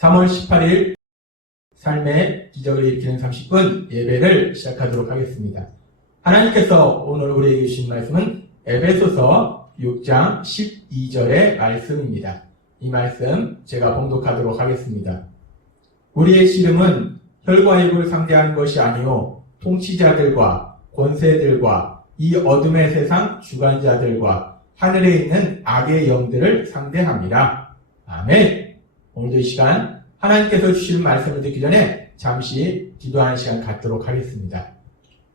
3월 18일 삶의 기적을 일으키는 30분 예배를 시작하도록 하겠습니다. 하나님께서 오늘 우리에게 주신 말씀은 에베소서 6장 12절의 말씀입니다. 이 말씀 제가 봉독하도록 하겠습니다. 우리의 씨름은 혈과 육을 상대하는 것이 아니요 통치자들과 권세들과 이 어둠의 세상 주관자들과 하늘에 있는 악의 영들을 상대합니다. 아멘. 오늘도 이 시간 하나님께서 주시는 말씀을 듣기 전에 잠시 기도하는 시간 갖도록 하겠습니다.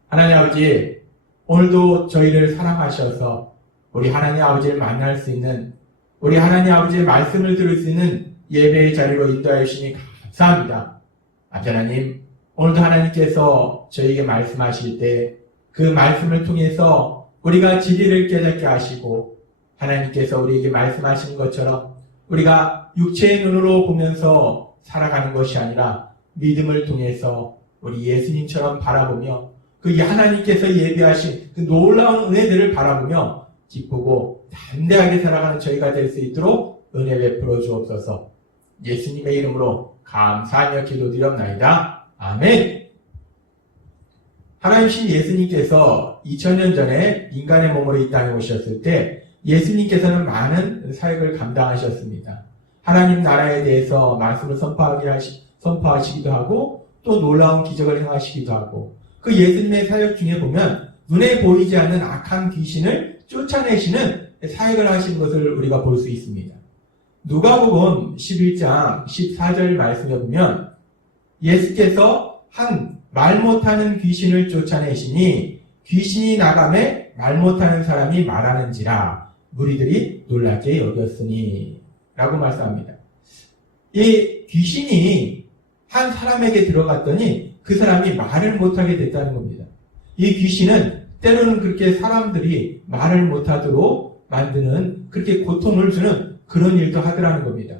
하나님 아버지, 오늘도 저희를 사랑하셔서 우리 하나님 아버지를 만날 수 있는, 우리 하나님 아버지의 말씀을 들을 수 있는 예배의 자리로 인도하여 주시니 감사합니다. 아버지 하나님, 오늘도 하나님께서 저희에게 말씀하실 때 그 말씀을 통해서 우리가 진리를 깨닫게 하시고, 하나님께서 우리에게 말씀하시는 것처럼 우리가 육체의 눈으로 보면서 살아가는 것이 아니라 믿음을 통해서 우리 예수님처럼 바라보며 그 하나님께서 예비하신 그 놀라운 은혜들을 바라보며 기쁘고 담대하게 살아가는 저희가 될 수 있도록 은혜 베풀어 주옵소서. 예수님의 이름으로 감사하며 기도드렸나이다. 아멘. 하나님신 예수님께서 2000년 전에 인간의 몸으로 이 땅에 오셨을 때 예수님께서는 많은 사역을 감당하셨습니다. 하나님 나라에 대해서 말씀을 선포하시기도 하고 또 놀라운 기적을 행하시기도 하고, 그 예수님의 사역 중에 보면 눈에 보이지 않는 악한 귀신을 쫓아내시는 사역을 하신 것을 우리가 볼 수 있습니다. 누가복음 11장 14절 말씀에 보면 예수께서 한 말 못하는 귀신을 쫓아내시니 귀신이 나가매 말 못하는 사람이 말하는지라 무리들이 놀랍게 여겼으니 라고 말씀합니다. 이 귀신이 한 사람에게 들어갔더니 그 사람이 말을 못하게 됐다는 겁니다. 이 귀신은 때로는 그렇게 사람들이 말을 못하도록 만드는, 그렇게 고통을 주는 그런 일도 하더라는 겁니다.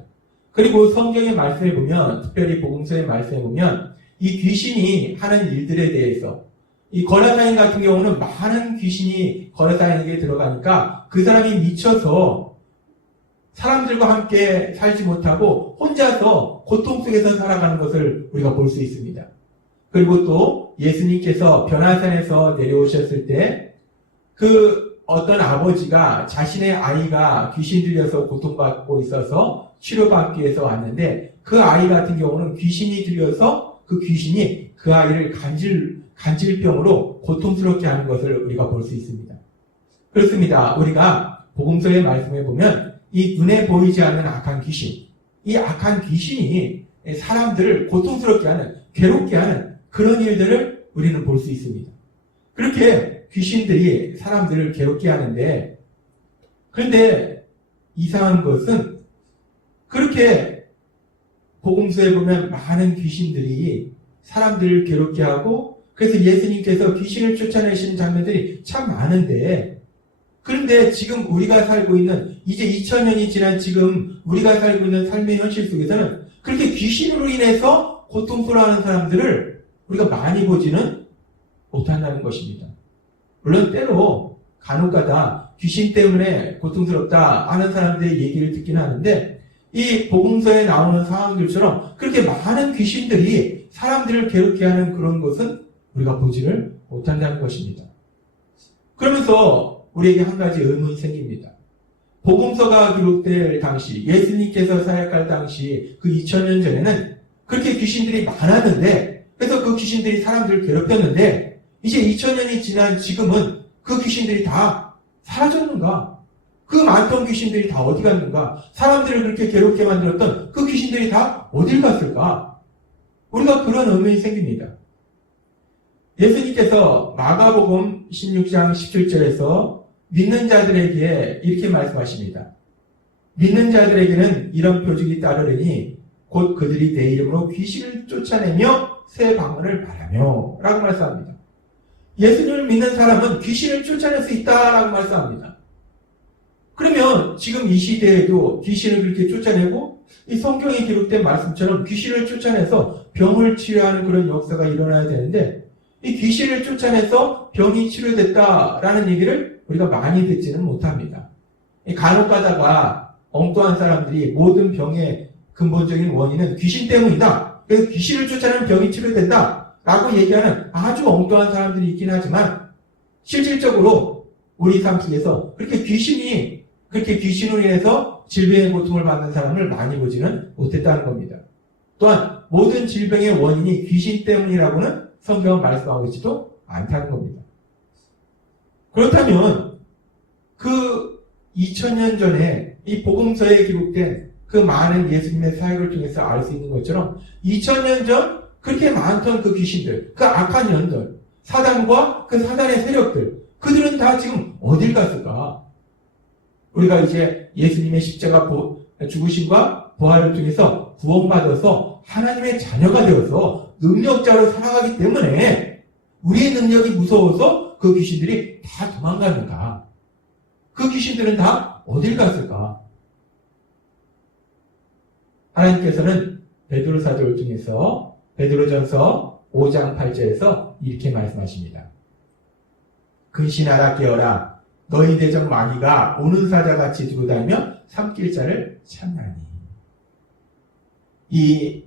그리고 성경의 말씀에 보면, 특별히 복음서의 말씀에 보면 이 귀신이 하는 일들에 대해서, 이 거라사인 같은 경우는 많은 귀신이 거라사인에게 들어가니까 그 사람이 미쳐서 사람들과 함께 살지 못하고 혼자서 고통 속에서 살아가는 것을 우리가 볼 수 있습니다. 그리고 또 예수님께서 변화산에서 내려오셨을 때 그 어떤 아버지가 자신의 아이가 귀신 들려서 고통받고 있어서 치료받기 위해서 왔는데, 그 아이 같은 경우는 귀신이 들려서 그 귀신이 그 아이를 간질병으로 고통스럽게 하는 것을 우리가 볼 수 있습니다. 그렇습니다. 우리가 복음서의 말씀에 보면 이 눈에 보이지 않는 악한 귀신, 이 악한 귀신이 사람들을 고통스럽게 하는, 괴롭게 하는 그런 일들을 우리는 볼 수 있습니다. 그렇게 귀신들이 사람들을 괴롭게 하는데, 그런데 이상한 것은 그렇게 복음서에 보면 많은 귀신들이 사람들을 괴롭게 하고, 그래서 예수님께서 귀신을 쫓아내시는 장면들이 참 많은데, 그런데 지금 우리가 살고 있는, 이제 2000년이 지난 지금 우리가 살고 있는 삶의 현실 속에서는 그렇게 귀신으로 인해서 고통스러워하는 사람들을 우리가 많이 보지는 못한다는 것입니다. 물론 때로 간혹가다 귀신 때문에 고통스럽다 하는 사람들의 얘기를 듣긴 하는데, 이 복음서에 나오는 상황들처럼 그렇게 많은 귀신들이 사람들을 괴롭게 하는 그런 것은 우리가 보지를 못한다는 것입니다. 그러면서 우리에게 한 가지 의문이 생깁니다. 복음서가 기록될 당시, 예수님께서 사역할 당시 그 2000년 전에는 그렇게 귀신들이 많았는데, 그래서 그 귀신들이 사람들을 괴롭혔는데, 이제 2000년이 지난 지금은 그 귀신들이 다 사라졌는가? 그 많던 귀신들이 다 어디 갔는가? 사람들을 그렇게 괴롭게 만들었던 그 귀신들이 다 어딜 갔을까? 우리가 그런 의문이 생깁니다. 예수님께서 마가복음 16장 17절에서 믿는 자들에게 이렇게 말씀하십니다. 믿는 자들에게는 이런 표적이 따르리니 곧 그들이 내 이름으로 귀신을 쫓아내며 새 방언을 말하며 라고 말씀합니다. 예수님을 믿는 사람은 귀신을 쫓아낼 수 있다라고 말씀합니다. 그러면 지금 이 시대에도 귀신을 그렇게 쫓아내고, 이 성경에 기록된 말씀처럼 귀신을 쫓아내서 병을 치료하는 그런 역사가 일어나야 되는데, 이 귀신을 쫓아내서 병이 치료됐다라는 얘기를 우리가 많이 듣지는 못합니다. 간혹 가다가 엉뚱한 사람들이 모든 병의 근본적인 원인은 귀신 때문이다. 그래서 귀신을 쫓아내는 병이 치료된다. 라고 얘기하는 아주 엉뚱한 사람들이 있긴 하지만 실질적으로 우리 삶 속에서 그렇게 귀신으로 인해서 질병의 고통을 받는 사람을 많이 보지는 못했다는 겁니다. 또한 모든 질병의 원인이 귀신 때문이라고는 성경은 말씀하고 있지도 않다는 겁니다. 그렇다면 그 2000년 전에 이 복음서에 기록된 그 많은 예수님의 사역을 통해서 알 수 있는 것처럼 2000년 전 그렇게 많던 그 귀신들, 그 악한 영들, 사단과 그 사단의 세력들, 그들은 다 지금 어딜 갔을까? 우리가 이제 예수님의 십자가 죽으심과 부활을 통해서 구원받아서 하나님의 자녀가 되어서 능력자로 살아가기 때문에 우리의 능력이 무서워서 그 귀신들이 다 도망가는가? 그 귀신들은 다 어딜 갔을까? 하나님께서는 베드로 사도를 통해서 베드로전서 5장 8절에서 이렇게 말씀하십니다. 근신하라 깨어라 너희 대적 마귀가 오는 사자같이 두루다니며 삼킬 자를 찾나니. 이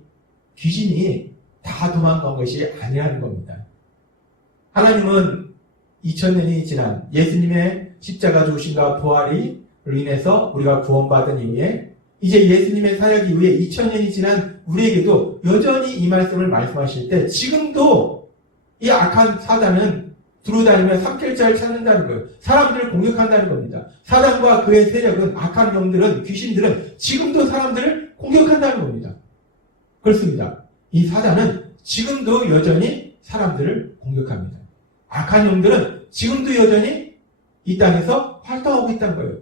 귀신이 다 도망간 것이 아니라는 겁니다. 하나님은 2000년이 지난 예수님의 십자가 죽으심과 부활로 인해서 우리가 구원받은 이후에 이제 예수님의 사역 이후에 2000년이 지난 우리에게도 여전히 이 말씀을 말씀하실 때 지금도 이 악한 사단은 두루다니며 삼킬 자를 찾는다는 거예요. 사람들을 공격한다는 겁니다. 사단과 그의 세력은 악한 영들은 귀신들은 지금도 사람들을 공격한다는 겁니다. 그렇습니다. 이 사단은 지금도 여전히 사람들을 공격합니다. 악한 영들은 지금도 여전히 이 땅에서 활동하고 있다는 거예요.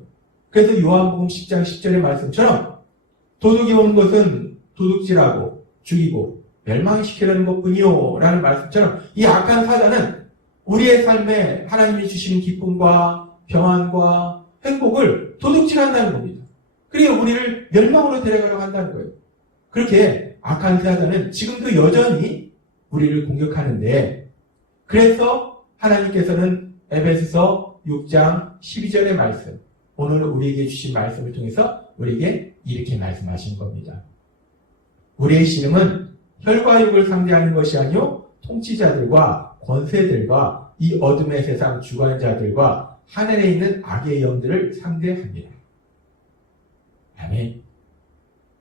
그래서 요한복음 10장 10절의 말씀처럼 도둑이 오는 것은 도둑질하고 죽이고 멸망시키려는 것뿐이요 라는 말씀처럼 이 악한 사단은 우리의 삶에 하나님이 주시는 기쁨과 평안과 행복을 도둑질한다는 겁니다. 그리고 우리를 멸망으로 데려가려고 한다는 거예요. 그렇게 악한 사단은 지금도 여전히 우리를 공격하는데 그래서 하나님께서는 에베소서 6장 12절의 말씀 오늘 우리에게 주신 말씀을 통해서 우리에게 이렇게 말씀하신 겁니다. 우리의 씨름은 혈과 육을 상대하는 것이 아니요 통치자들과 권세들과 이 어둠의 세상 주관자들과 하늘에 있는 악의 영들을 상대합니다. 아멘.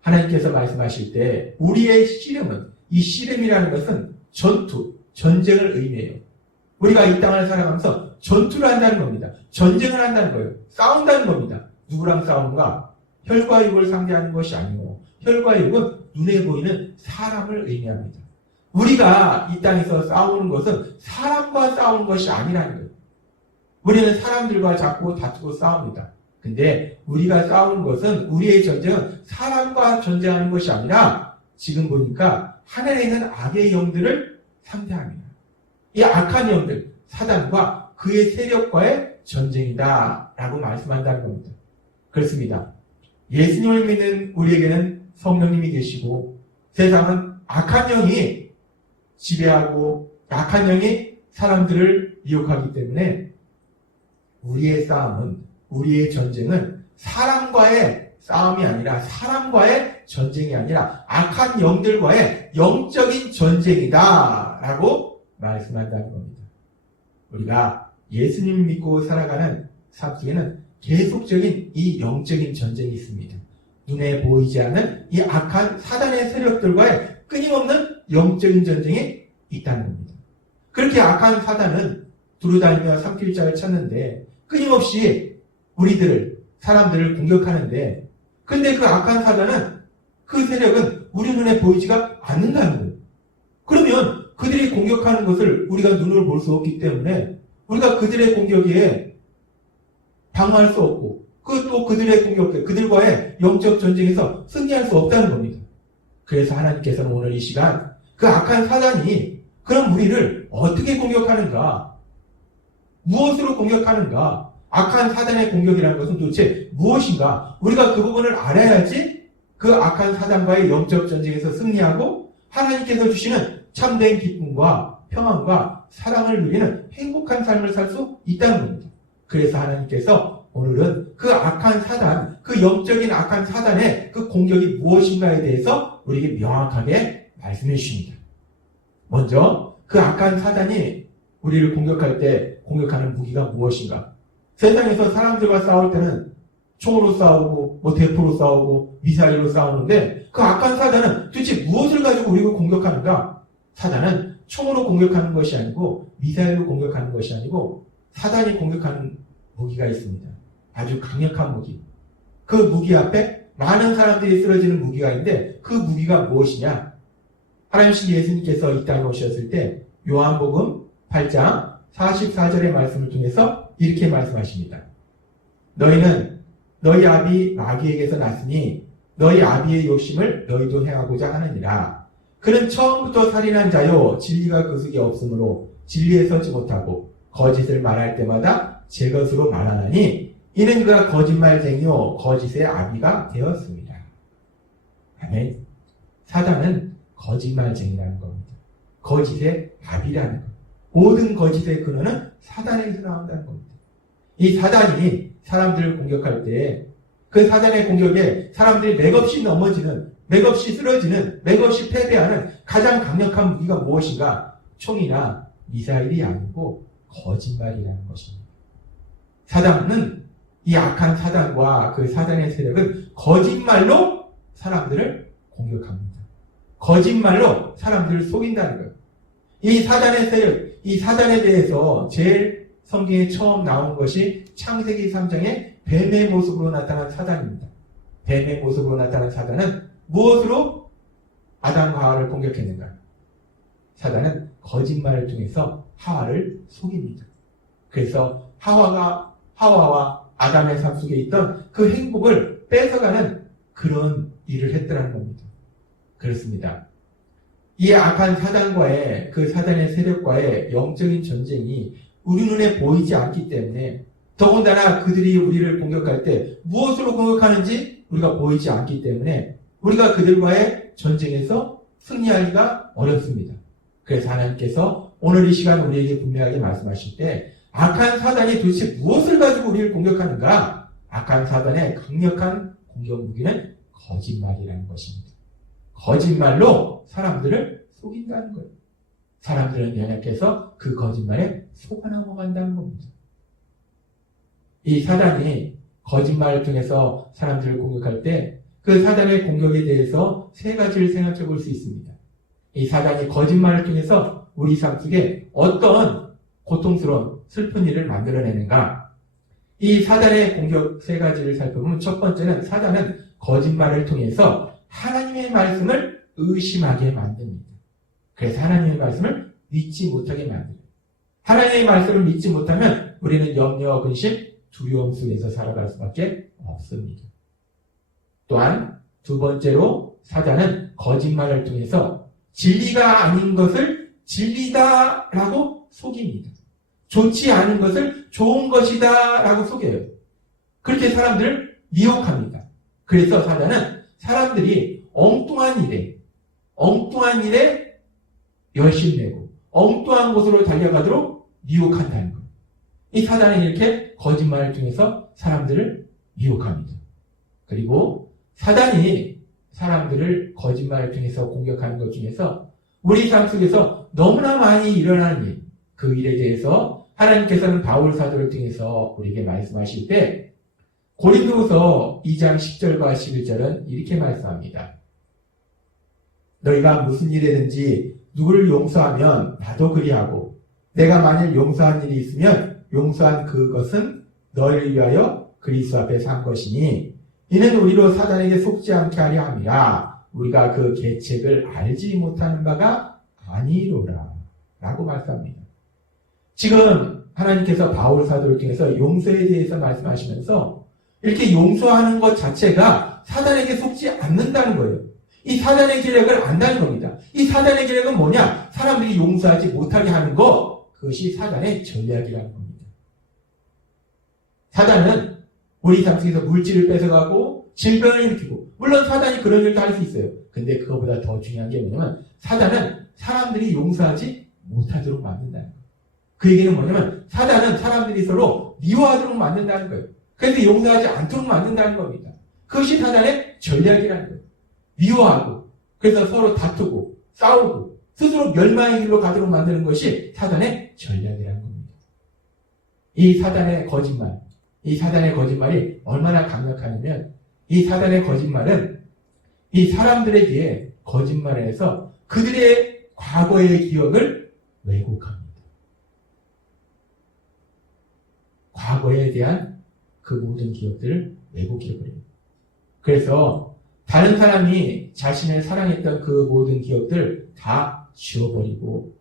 하나님께서 말씀하실 때 우리의 씨름은 이 씨름이라는 것은 전쟁을 의미해요. 우리가 이 땅을 살아가면서 전투를 한다는 겁니다. 전쟁을 한다는 거예요. 싸운다는 겁니다. 누구랑 싸우는가? 혈과 육을 상대하는 것이 아니고 혈과 육은 눈에 보이는 사람을 의미합니다. 우리가 이 땅에서 싸우는 것은 사람과 싸우는 것이 아니라는 거예요. 우리는 사람들과 자꾸 다투고 싸웁니다. 근데 우리가 싸우는 것은 우리의 전쟁은 사람과 전쟁하는 것이 아니라 지금 보니까 하늘에 있는 악의 영들을 상대합니다. 이 악한 영들, 사단과 그의 세력과의 전쟁이다 라고 말씀한다는 겁니다. 그렇습니다. 예수님을 믿는 우리에게는 성령님이 계시고 세상은 악한 영이 지배하고 악한 영이 사람들을 미혹하기 때문에 우리의 싸움은 우리의 전쟁은 사람과의 싸움이 아니라 사람과의 전쟁이 아니라 악한 영들과의 영적인 전쟁이다 라고 말씀한다는 겁니다. 우리가 예수님 믿고 살아가는 삶 속에는 계속적인 이 영적인 전쟁이 있습니다. 눈에 보이지 않는 이 악한 사단의 세력들과의 끊임없는 영적인 전쟁이 있다는 겁니다. 그렇게 악한 사단은 두루다니며 삼킬 자를 찾는데 끊임없이 사람들을 공격하는데 근데 그 악한 사단은 그 세력은 우리 눈에 보이지가 않는다는 거예요. 그러면 그들이 공격하는 것을 우리가 눈으로 볼 수 없기 때문에 우리가 그들의 공격에 방어할 수 없고 또 그들의 공격에 그들과의 영적 전쟁에서 승리할 수 없다는 겁니다. 그래서 하나님께서는 오늘 이 시간 그 악한 사단이 그럼 우리를 어떻게 공격하는가? 무엇으로 공격하는가? 악한 사단의 공격이라는 것은 도대체 무엇인가? 우리가 그 부분을 알아야지 그 악한 사단과의 영적 전쟁에서 승리하고 하나님께서 주시는 참된 기쁨과 평안과 사랑을 누리는 행복한 삶을 살 수 있다는 겁니다. 그래서 하나님께서 오늘은 그 악한 사단, 그 영적인 악한 사단의 그 공격이 무엇인가에 대해서 우리에게 명확하게 말씀해 주십니다. 먼저 그 악한 사단이 우리를 공격할 때 공격하는 무기가 무엇인가? 세상에서 사람들과 싸울 때는 총으로 싸우고 대포로 싸우고 미사일로 싸우는데 그 악한 사단은 도대체 무엇을 가지고 우리를 공격하는가? 사단은 총으로 공격하는 것이 아니고 미사일로 공격하는 것이 아니고 사단이 공격하는 무기가 있습니다. 아주 강력한 무기. 그 무기 앞에 많은 사람들이 쓰러지는 무기가 있는데 그 무기가 무엇이냐? 하나님신 예수님께서 이 땅에 오셨을 때 요한복음 8장 44절의 말씀을 통해서 이렇게 말씀하십니다. 너희는 너희 아비 마귀에게서 났으니 너희 아비의 욕심을 너희도 행하고자 하느니라. 그는 처음부터 살인한 자요 진리가 그 속에 없으므로 진리에 서지 못하고 거짓을 말할 때마다 제 것으로 말하나니 이는 그가 거짓말쟁이요 거짓의 아비가 되었습니다. 아멘. 사단은 거짓말쟁이라는 겁니다. 거짓의 아비라는 겁니다. 모든 거짓의 근원은 사단에서 나온다는 겁니다. 이 사단이 사람들을 공격할 때 그 사단의 공격에 사람들이 맥없이 넘어지는, 맥없이 쓰러지는, 맥없이 패배하는 가장 강력한 무기가 무엇인가? 총이나 미사일이 아니고 거짓말이라는 것입니다. 사단은 이 악한 사단과 그 사단의 세력은 거짓말로 사람들을 공격합니다. 거짓말로 사람들을 속인다는 거예요. 이 사단의 세력, 이 사단에 대해서 제일 성경에 처음 나온 것이 창세기 3장의 뱀의 모습으로 나타난 사단입니다. 뱀의 모습으로 나타난 사단은 무엇으로 아담과 하와를 공격했는가? 사단은 거짓말을 통해서 하와를 속입니다. 그래서 하와와 아담의 삶 속에 있던 그 행복을 뺏어가는 그런 일을 했더라는 겁니다. 그렇습니다. 이 악한 사단과의 그 사단의 세력과의 영적인 전쟁이 우리 눈에 보이지 않기 때문에 더군다나 그들이 우리를 공격할 때 무엇으로 공격하는지 우리가 보이지 않기 때문에 우리가 그들과의 전쟁에서 승리하기가 어렵습니다. 그래서 하나님께서 오늘 이 시간 우리에게 분명하게 말씀하실 때 악한 사단이 도대체 무엇을 가지고 우리를 공격하는가? 악한 사단의 강력한 공격 무기는 거짓말이라는 것입니다. 거짓말로 사람들을 속인다는 거예요. 사람들은 연약해서 그 거짓말에 속아 넘어간다는 겁니다. 이 사단이 거짓말을 통해서 사람들을 공격할 때 그 사단의 공격에 대해서 세 가지를 생각해 볼 수 있습니다. 이 사단이 거짓말을 통해서 우리 삶 속에 어떤 고통스러운 슬픈 일을 만들어내는가? 이 사단의 공격 세 가지를 살펴보면 첫 번째는 사단은 거짓말을 통해서 하나님의 말씀을 의심하게 만듭니다. 그래서 하나님의 말씀을 믿지 못하게 만듭니다. 하나님의 말씀을 믿지 못하면 우리는 염려, 근심, 두려움 속에서 살아갈 수밖에 없습니다. 또한 두 번째로 사단은 거짓말을 통해서 진리가 아닌 것을 진리다라고 속입니다. 좋지 않은 것을 좋은 것이다라고 속여요. 그렇게 사람들을 미혹합니다. 그래서 사단은 사람들이 엉뚱한 일에 열심내고 엉뚱한 곳으로 달려가도록 미혹한다는 거예요. 이 사단은 이렇게 거짓말을 통해서 사람들을 미혹합니다. 그리고 사단이 사람들을 거짓말을 통해서 공격하는 것 중에서 우리 삶 속에서 너무나 많이 일어나는 일, 그 일에 대해서 하나님께서는 바울 사도를 통해서 우리에게 말씀하실 때 고린도후서 2장 10절과 11절은 이렇게 말씀합니다. 너희가 무슨 일이든지 누구를 용서하면 나도 그리하고 내가 만일 용서한 일이 있으면 용서한 그것은 너희를 위하여 그리스도 앞에 산 것이니 이는 우리로 사단에게 속지 않게 하려 함이라 우리가 그 계책을 알지 못하는 바가 아니로라 라고 말씀합니다. 지금 하나님께서 바울 사도를 통해서 용서에 대해서 말씀하시면서 이렇게 용서하는 것 자체가 사단에게 속지 않는다는 거예요. 이 사단의 계략을 안다는 겁니다. 이 사단의 계략은 뭐냐? 사람들이 용서하지 못하게 하는 것, 그것이 사단의 전략이라는 겁니다. 사단은 우리 삶 속에서 물질을 뺏어가고 질병을 일으키고, 물론 사단이 그런 일도 할 수 있어요. 근데 그거보다 더 중요한 게 뭐냐면 사단은 사람들이 용서하지 못하도록 만든다는 거예요. 그 얘기는 뭐냐면 사단은 사람들이 서로 미워하도록 만든다는 거예요. 그래서 용서하지 않도록 만든다는 겁니다. 그것이 사단의 전략이라는 거예요. 미워하고 그래서 서로 다투고 싸우고 스스로 멸망의 길로 가도록 만드는 것이 사단의 전략이라는 겁니다. 이 사단의 거짓말이 얼마나 강력하냐면 이 사단의 거짓말은 이 사람들에게 거짓말을 해서 그들의 과거의 기억을 왜곡합니다. 과거에 대한 그 모든 기억들을 왜곡해버려요. 그래서 다른 사람이 자신을 사랑했던 그 모든 기억들 다 지워버리고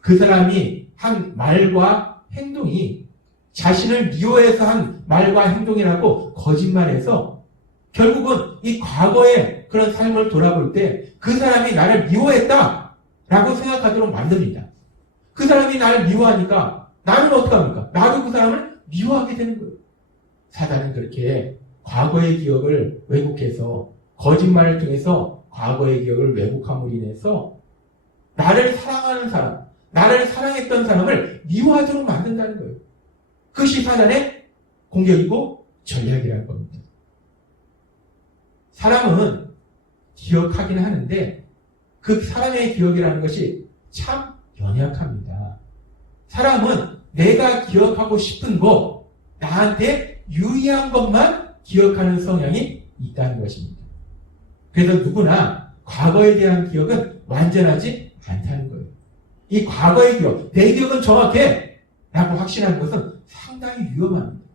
그 사람이 한 말과 행동이 자신을 미워해서 한 말과 행동이라고 거짓말해서 결국은 이 과거의 그런 삶을 돌아볼 때 그 사람이 나를 미워했다 라고 생각하도록 만듭니다. 그 사람이 나를 미워하니까 나는 어떡합니까? 나도 그 사람을 미워하게 되는 거예요. 사단은 그렇게 과거의 기억을 왜곡해서 거짓말을 통해서 과거의 기억을 왜곡함으로 인해서 나를 사랑하는 사람, 나를 사랑했던 사람을 미워하도록 만든다는 거예요. 그것이 사단의 공격이고 전략이라는 겁니다. 사람은 기억하긴 하는데 그 사람의 기억이라는 것이 참 연약합니다. 사람은 내가 기억하고 싶은 거, 나한테 유리한 것만 기억하는 성향이 있다는 것입니다. 그래서 누구나 과거에 대한 기억은 완전하지 않다는 거예요. 이 과거의 기억, 내 기억은 정확해 라고 확신하는 것은 상당히 위험합니다.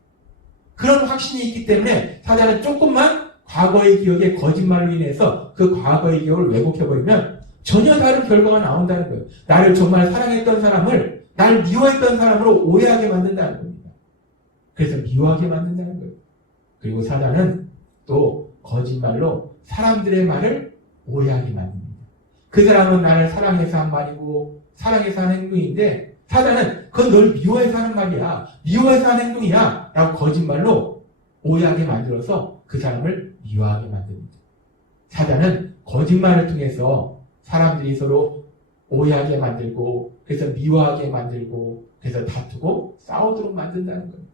그런 확신이 있기 때문에 사단은 조금만 과거의 기억의 거짓말로 인해서 그 과거의 기억을 왜곡해버리면 전혀 다른 결과가 나온다는 거예요. 나를 정말 사랑했던 사람을 나를 미워했던 사람으로 오해하게 만든다는 겁니다. 그래서 미워하게 만든다는 거예요. 그리고 사단은 또 거짓말로 사람들의 말을 오해하게 만듭니다. 그 사람은 나를 사랑해서 한 말이고 사랑해서 한 행동인데 사단은 그건 널 미워해서 하는 말이야. 미워해서 하는 행동이야. 라고 거짓말로 오해하게 만들어서 그 사람을 미워하게 만듭니다. 사단은 거짓말을 통해서 사람들이 서로 오해하게 만들고 그래서 미워하게 만들고 그래서 다투고 싸우도록 만든다는 겁니다.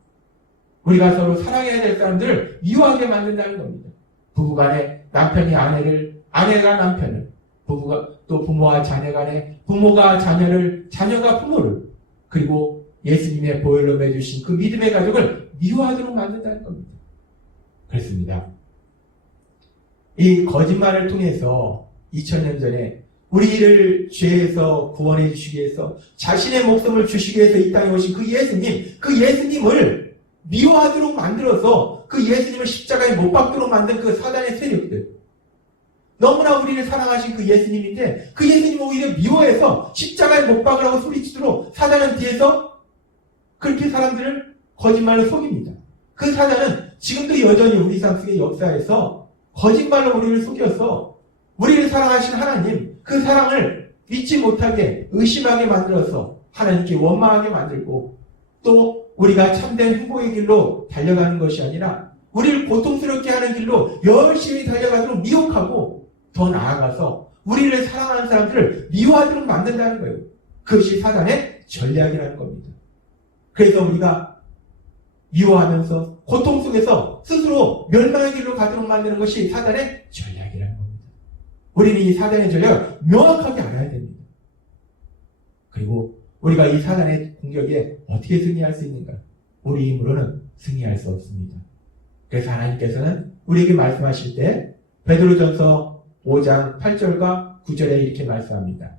우리가 서로 사랑해야 될 사람들을 미워하게 만든다는 겁니다. 부부간에 남편이 아내를, 아내가 남편을, 부부가 또 부모와 자녀 간에 부모가 자녀를, 자녀가 부모를, 그리고 예수님의 보혈로 맺으신 그 믿음의 가족을 미워하도록 만든다는 겁니다. 그렇습니다. 이 거짓말을 통해서 2000년 전에 우리를 죄에서 구원해 주시기 위해서 자신의 목숨을 주시기 위해서 이 땅에 오신 그 예수님을 미워하도록 만들어서 그 예수님을 십자가에 못 박도록 만든 그 사단의 세력들, 너무나 우리를 사랑하신 그 예수님인데 그 예수님을 오히려 미워해서 십자가에 못 박으라고 소리치도록 사단은 뒤에서 그렇게 사람들을 거짓말로 속입니다. 그 사단은 지금도 여전히 우리 삶 속의 역사에서 거짓말로 우리를 속여서 우리를 사랑하신 하나님, 그 사랑을 믿지 못하게 의심하게 만들어서 하나님께 원망하게 만들고 또 우리가 참된 행복의 길로 달려가는 것이 아니라 우리를 고통스럽게 하는 길로 열심히 달려가도록 미혹하고 더 나아가서 우리를 사랑하는 사람들을 미워하도록 만든다는 거예요. 그것이 사단의 전략이라는 겁니다. 그래서 우리가 미워하면서 고통 속에서 스스로 멸망의 길로 가도록 만드는 것이 사단의 전략이라는 겁니다. 우리는 이 사단의 전략을 명확하게 알아야 됩니다. 그리고 우리가 이 사단의 공격에 어떻게 승리할 수 있는가? 우리 힘으로는 승리할 수 없습니다. 그래서 하나님께서는 우리에게 말씀하실 때 베드로전서 5장 8절과 9절에 이렇게 말씀합니다.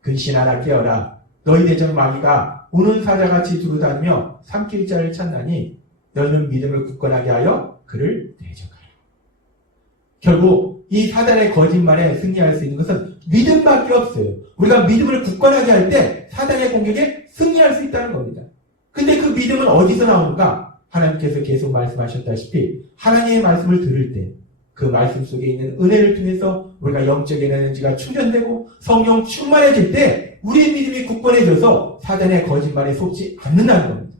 근신하라 깨어라. 너희 대적 마귀가 우는 사자같이 두루다니며 삼킬 자를 찾나니 너희는 믿음을 굳건하게 하여 그를 대적하라. 결국 이 사단의 거짓말에 승리할 수 있는 것은 믿음밖에 없어요. 우리가 믿음을 굳건하게 할 때 사단의 공격에 승리할 수 있다는 겁니다. 근데 그 믿음은 어디서 나오는가? 하나님께서 계속 말씀하셨다시피 하나님의 말씀을 들을 때 그 말씀 속에 있는 은혜를 통해서 우리가 영적 에너지가 충전되고 성령 충만해질 때 우리의 믿음이 굳건해져서 사단의 거짓말에 속지 않는다는 겁니다.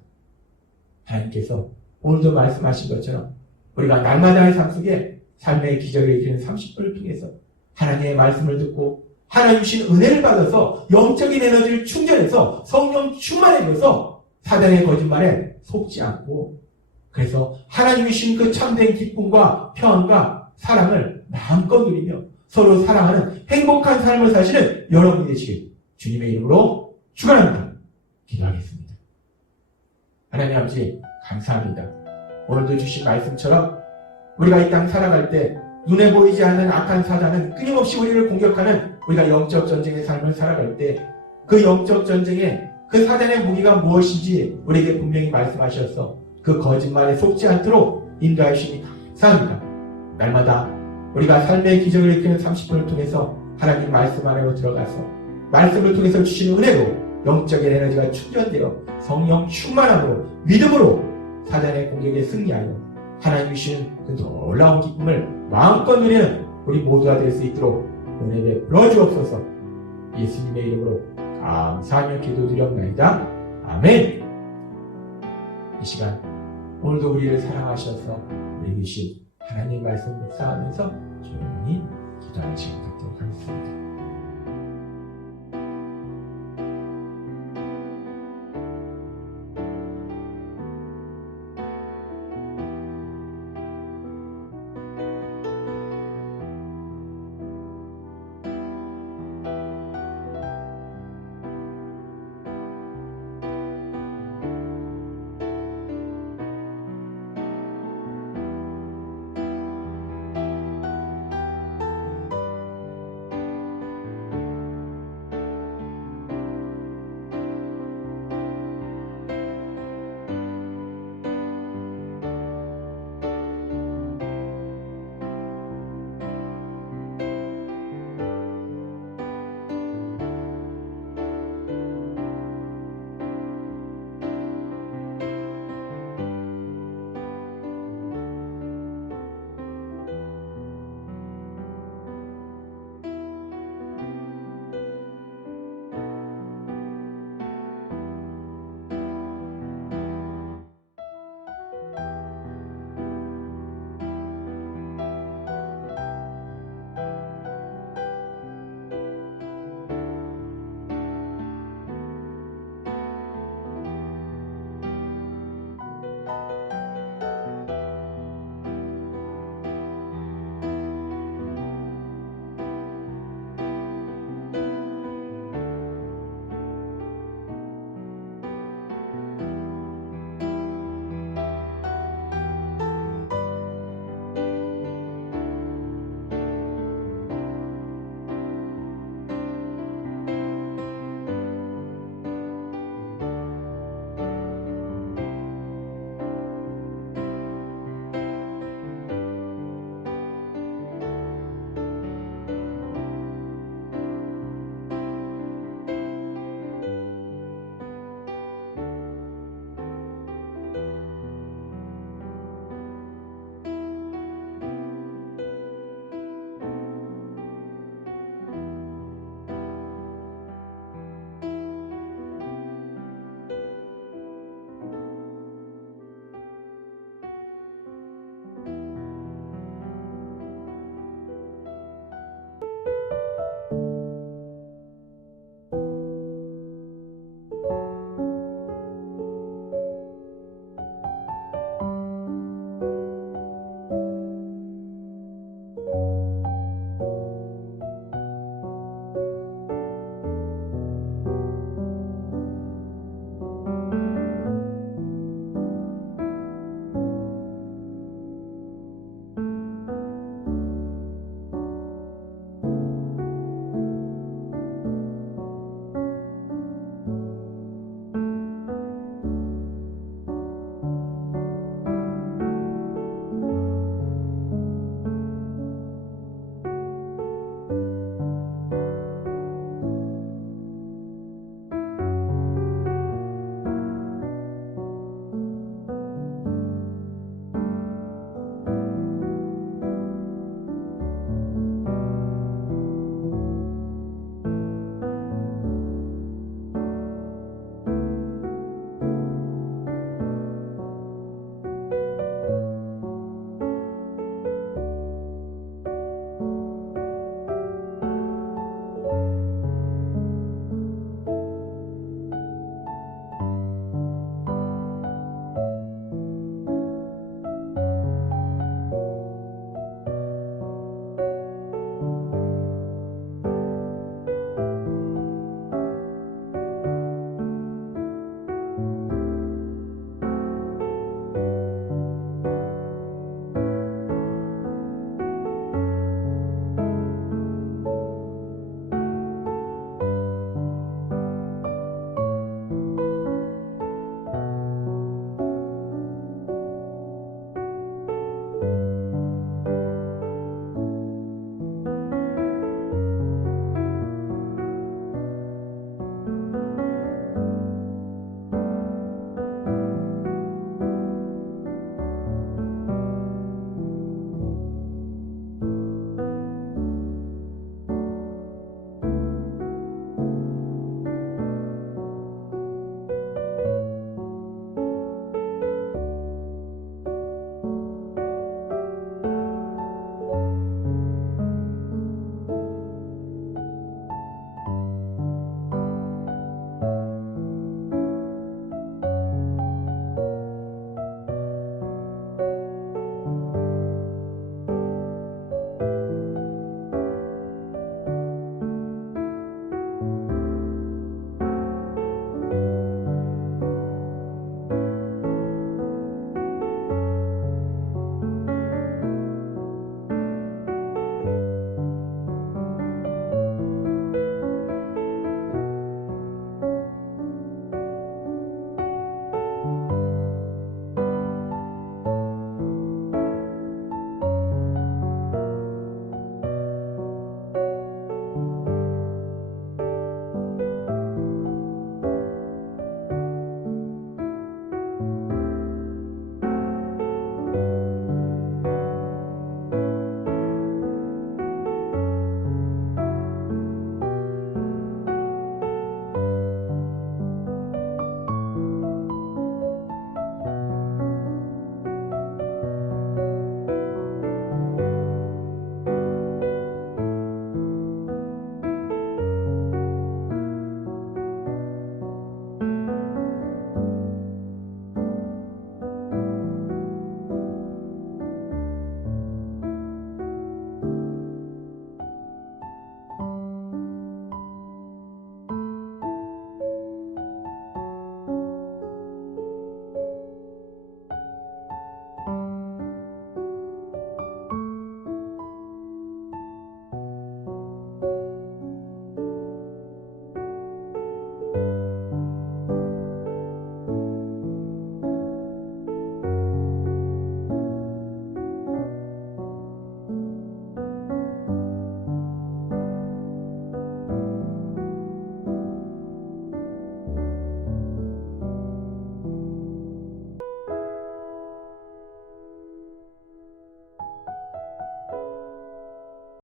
하나님께서 오늘도 말씀하신 것처럼 우리가 날마다의 삶 속에 삶의 기적을 일으키는 30분을 통해서 하나님의 말씀을 듣고 하나님 주신 은혜를 받아서 영적인 에너지를 충전해서 성령 충만해져서 사단의 거짓말에 속지 않고 그래서 하나님이 주신 그 참된 기쁨과 평안과 사랑을 마음껏 누리며 서로 사랑하는 행복한 삶을 사시는 여러분이 되시길 주님의 이름으로 축원합니다. 기도하겠습니다. 하나님 아버지 감사합니다. 오늘도 주신 말씀처럼 우리가 이 땅 살아갈 때 눈에 보이지 않는 악한 사단은 끊임없이 우리를 공격하는 우리가 영적 전쟁의 삶을 살아갈 때 그 영적 전쟁에 그 사단의 무기가 무엇인지 우리에게 분명히 말씀하셔서 그 거짓말에 속지 않도록 인도하시니 감사합니다. 날마다 우리가 삶의 기적을 일으키는 30분을 통해서 하나님 말씀 안으로 들어가서 말씀을 통해서 주시는 은혜로 영적인 에너지가 충전되어 성령 충만함으로 믿음으로 사단의 공격에 승리하여 하나님이 주신 그 놀라운 기쁨을 마음껏 누리는 우리 모두가 될 수 있도록 은혜 베풀어 주옵소서. 예수님의 이름으로 감사하며 기도드렸나이다. 아멘. 이 시간 오늘도 우리를 사랑하셔서 우리 주신 하나님 말씀 묵상하면서 조용히 기도하는 시간 갖도록 하겠습니다.